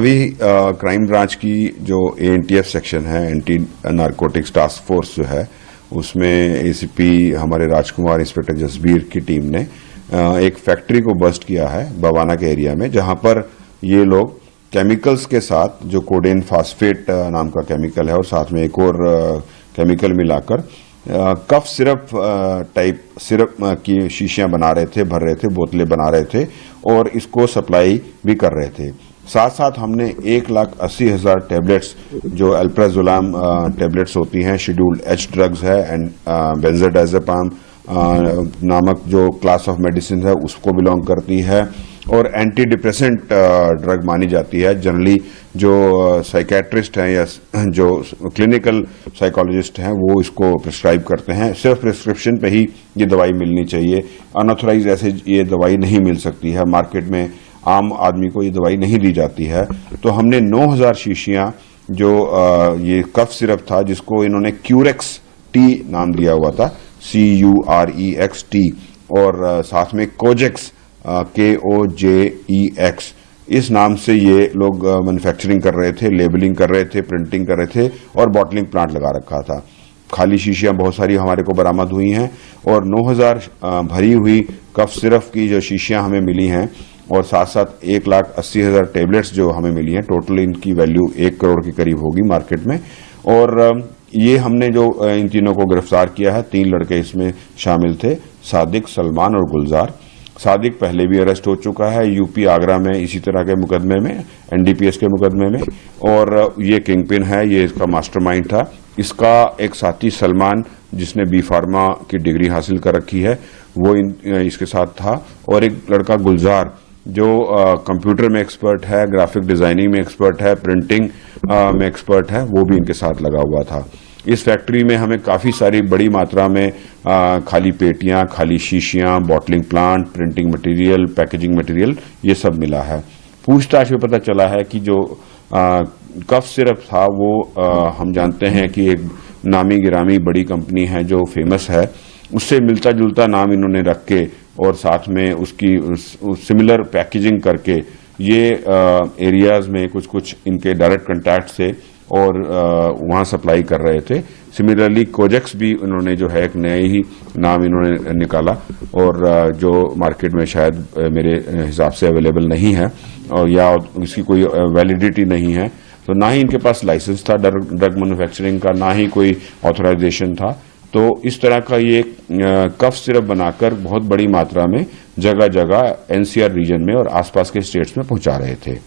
अभी crime branch की जो एएनटीएफ सेक्शन है, एंटी नारकोटिक्स टास्क फोर्स जो है, उसमें एसीपी हमारे राजकुमार इंस्पेक्टर जसबीर की टीम ने एक फैक्ट्री को बस्ट किया है बवाना के एरिया में, जहां पर ये लोग केमिकल्स के साथ, जो कोडेन फास्फेट नाम का केमिकल है और साथ में एक और केमिकल मिलाकर कफ सिरप टाइप सिरप की शीशियां बना रहे थे, भर रहे थे, बोतलें बना रहे थे और इसको सप्लाई भी कर रहे थे। साथ साथ हमने 1,80,000 टैबलेट्स, जो अल्प्राजोलम टैबलेट्स होती हैं, शेड्यूल्ड एच ड्रग्स है एंड बेंजोडायजेपाम नामक जो क्लास ऑफ मेडिसिन है उसको बिलोंग करती है और एंटी डिप्रेसेंट ड्रग मानी जाती है। जनरली जो साइकेट्रिस्ट हैं या जो क्लिनिकल साइकोलॉजिस्ट हैं वो इसको प्रिस्क्राइब करते हैं। सिर्फ प्रिस्क्रिप्शन पे ही ये दवाई मिलनी चाहिए, अनऑथराइज ऐसे ये दवाई नहीं मिल सकती है। मार्केट में आम आदमी को ये दवाई नहीं दी जाती है। तो हमने 9,000 शीशियां, जो ये कफ सिरप था जिसको इन्होंने क्यूरेक्स टी नाम दिया हुआ था, CUREX-T, और साथ में कोजेक्स KOJEX, इस नाम से ये लोग मैन्युफैक्चरिंग कर रहे थे, लेबलिंग कर रहे थे, प्रिंटिंग कर रहे थे और बॉटलिंग प्लांट लगा रखा था। खाली शीशियां बहुत सारी हमारे को बरामद हुई हैं और 9,000 भरी हुई कफ सिरप की जो शीशियां हमें मिली हैं और साथ साथ 1,80,000 टैबलेट्स जो हमें मिली हैं। टोटल इनकी वैल्यू 1 करोड़ के करीब होगी मार्केट में। और ये हमने जो इन तीनों को गिरफ्तार किया है, 3 लड़के इसमें शामिल थे, सादिक, सलमान और गुलजार। सादिक पहले भी अरेस्ट हो चुका है यूपी आगरा में इसी तरह के मुकदमे में, NDPS के मुकदमे में, और ये किंग पिन है, ये इसका मास्टरमाइंड था। इसका एक साथी सलमान, जिसने बी फार्मा की डिग्री हासिल कर रखी है, वो इसके साथ था, और एक लड़का गुलजार जो कंप्यूटर में एक्सपर्ट है, ग्राफिक डिजाइनिंग में एक्सपर्ट है, प्रिंटिंग में एक्सपर्ट है, वो भी इनके साथ लगा हुआ था। इस फैक्ट्री में हमें काफी सारी बड़ी मात्रा में खाली पेटियां, खाली शीशियां, bottling plant, printing material, packaging material, ये सब मिला है। पूछताछ में पता चला है कि जो कफ सिरप था वो हम जानते हैं कि एक नामी गिरामी बड़ी कंपनी है जो फेमस है, उससे मिलता जुलता नाम इन्होंने रख के और साथ में उसकी सिमिलर पैकेजिंग करके ये एरियाज में कुछ इनके डायरेक्ट कॉन्टैक्ट से और वहां सप्लाई कर रहे थे। सिमिलरली कोजेक्स भी उन्होंने जो है एक नया ही नाम इन्होंने निकाला और जो मार्केट में शायद मेरे हिसाब से अवेलेबल नहीं है और या इसकी कोई वैलिडिटी नहीं है। तो ना ही इनके पास लाइसेंस था ड्रग मैन्युफैक्चरिंग का, ना ही कोई ऑथराइजेशन था। तो इस तरह का ये कफ सिरप बनाकर बहुत बड़ी मात्रा में जगह जगह NCR रीजन में और आसपास के स्टेट्स में पहुंचा रहे थे।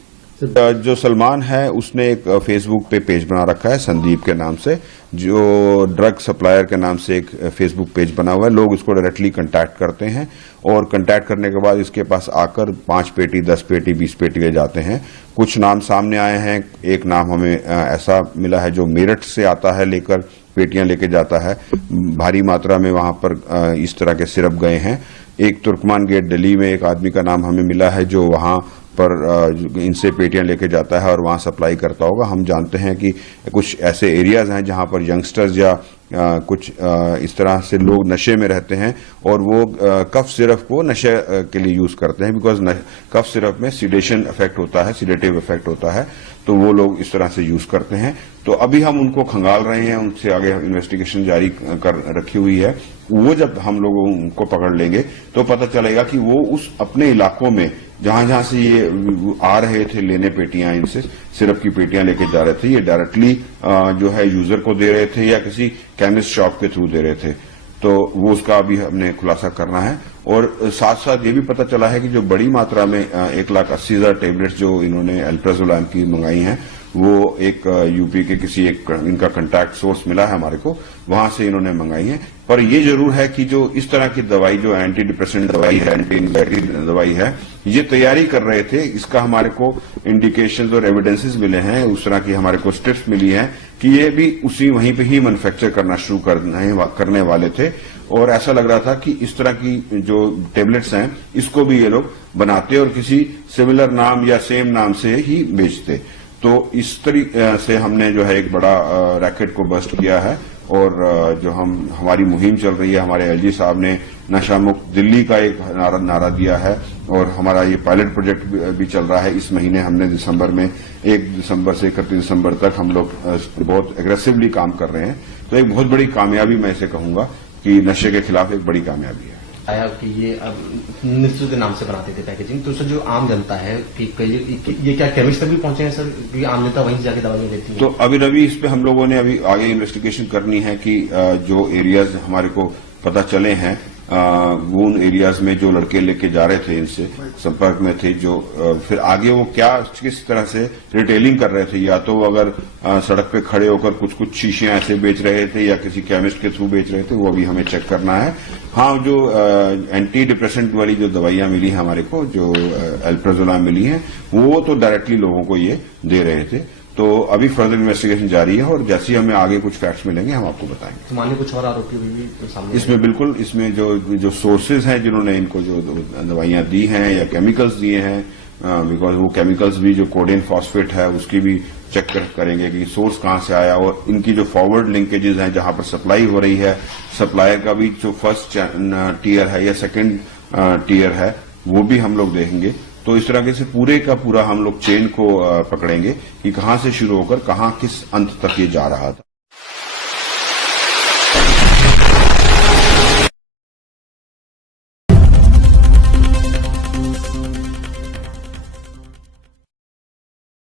जो सलमान है उसने एक फेसबुक पे पेज बना रखा है संदीप के नाम से, जो ड्रग सप्लायर के नाम से एक फेसबुक पेज बना हुआ है। लोग उसको डायरेक्टली कांटेक्ट करते हैं और कांटेक्ट करने के बाद इसके पास आकर 5 पेटी, 10 पेटी, 20 पेटी ले जाते हैं। कुछ नाम सामने आए हैं, एक नाम हमें ऐसा मिला है जो मेरठ से आता है, लेकर पेटियां लेके जाता है। भारी मात्रा में वहां पर इस तरह के सिरप गए हैं। एक तुर्कमान गेट दिल्ली में एक आदमी का नाम हमें मिला है जो वहां पर इनसे पेटियां लेके जाता है और वहां सप्लाई करता होगा। हम जानते हैं कि कुछ ऐसे एरियाज हैं जहां पर यंगस्टर्स या कुछ इस तरह से लोग नशे में रहते हैं और वो कफ सिरप को नशे के लिए यूज करते हैं, बिकॉज कफ सिरप में सिडेशन इफेक्ट होता है, सिडेटिव इफेक्ट होता है, तो वो लोग इस तरह से यूज करते हैं। तो अभी हम उनको खंगाल रहे हैं, उनसे आगे इन्वेस्टिगेशन जारी कर रखी हुई है। वो जब हम लोग उनको पकड़ लेंगे तो पता चलेगा कि वो उस अपने इलाकों में जहां जहां से ये आ रहे थे लेने पेटियां, इनसे सिरप की पेटियां लेके जा रहे थे, ये डायरेक्टली जो है यूजर को दे रहे थे या किसी केमिस्ट शॉप के थ्रू दे रहे थे। तो वो उसका अभी हमने खुलासा करना है। और साथ साथ ये भी पता चला है कि जो बड़ी मात्रा में 1,80,000 टैबलेट्स जो इन्होंने अल्प्राजोलम की मंगाई हैं, वो एक यूपी के किसी एक इनका कांटेक्ट सोर्स मिला है हमारे को, वहां से इन्होंने मंगाई है। पर ये जरूर है कि जो इस तरह की दवाई, जो एंटी डिप्रेसेंट दवाई है, एंटी एंजाइटी दवाई है, ये तैयारी कर रहे थे। इसका हमारे को इंडिकेशंस और एविडेंसेस मिले हैं, उस तरह की हमारे को स्टेप्स मिली हैं कि ये भी उसी वहीं पे ही मैन्युफैक्चर करना शुरू करने वाले थे। और ऐसा लग रहा था कि इस तरह की जो टेबलेट्स हैं इसको भी ये लोग बनाते और किसी सिमिलर नाम या सेम नाम से ही बेचते। तो इस तरीके से हमने जो है एक बड़ा रैकेट को बस्ट किया है और जो हमारी मुहिम चल रही है, हमारे LG साहब ने नशा मुक्त दिल्ली का एक नारा दिया है और हमारा ये पायलट प्रोजेक्ट भी चल रहा है। इस महीने हमने दिसंबर में 1 दिसंबर से 31 दिसंबर तक हम लोग बहुत एग्रेसिवली काम कर रहे हैं। तो एक बहुत बड़ी कामयाबी मैं इसे कहूंगा कि नशे के खिलाफ एक बड़ी कामयाबी है। आया कि ये अब निश्चित के नाम से बनाते थे पैकेजिंग, तो सर जो आम जनता है कि ये क्या केमिस्ट तक भी पहुंचे हैं सर, क्योंकि आम जनता वहीं जाके दवाइयां लेती है? तो अभी इस पे हम लोगों ने अभी आगे इन्वेस्टिगेशन करनी है कि जो एरियाज हमारे को पता चले हैं वो उन एरियाज में जो लड़के लेके जा रहे थे, इनसे संपर्क में थे, जो फिर आगे वो क्या किस तरह से रिटेलिंग कर रहे थे, या तो वो अगर सड़क पे खड़े होकर कुछ शीशियां ऐसे बेच रहे थे या किसी केमिस्ट के थ्रू बेच रहे थे, वो अभी हमें चेक करना है। हाँ, जो एंटी डिप्रेसेंट वाली जो दवाइयां मिली हैं हमारे को, जो एल्प्राजोलाम मिली हैं, वो तो डायरेक्टली लोगों को ये दे रहे थे। तो अभी फर्दर इन्वेस्टिगेशन जारी है और जैसे ही हमें आगे कुछ फैक्ट्स मिलेंगे हम आपको बताएंगे। तो मानिए कुछ और आरोपी भी तो सामने इसमें बिल्कुल, इसमें जो सोर्सेज हैं जिन्होंने इनको जो दवाइयां दी हैं या केमिकल्स दिए हैं, बिकॉज वो केमिकल्स भी जो कोडेन फॉस्फेट है उसकी भी चेक करेंगे कि सोर्स कहां से आया, और इनकी जो फॉरवर्ड लिंकेजेस हैं जहां पर सप्लाई हो रही है, सप्लायर का भी जो फर्स्ट टियर है या सेकेंड टियर है वो भी हम लोग देखेंगे। तो इस तरह से पूरे का पूरा हम लोग चेन को पकड़ेंगे कि कहां से शुरू होकर कहां किस अंत तक ये जा रहा था।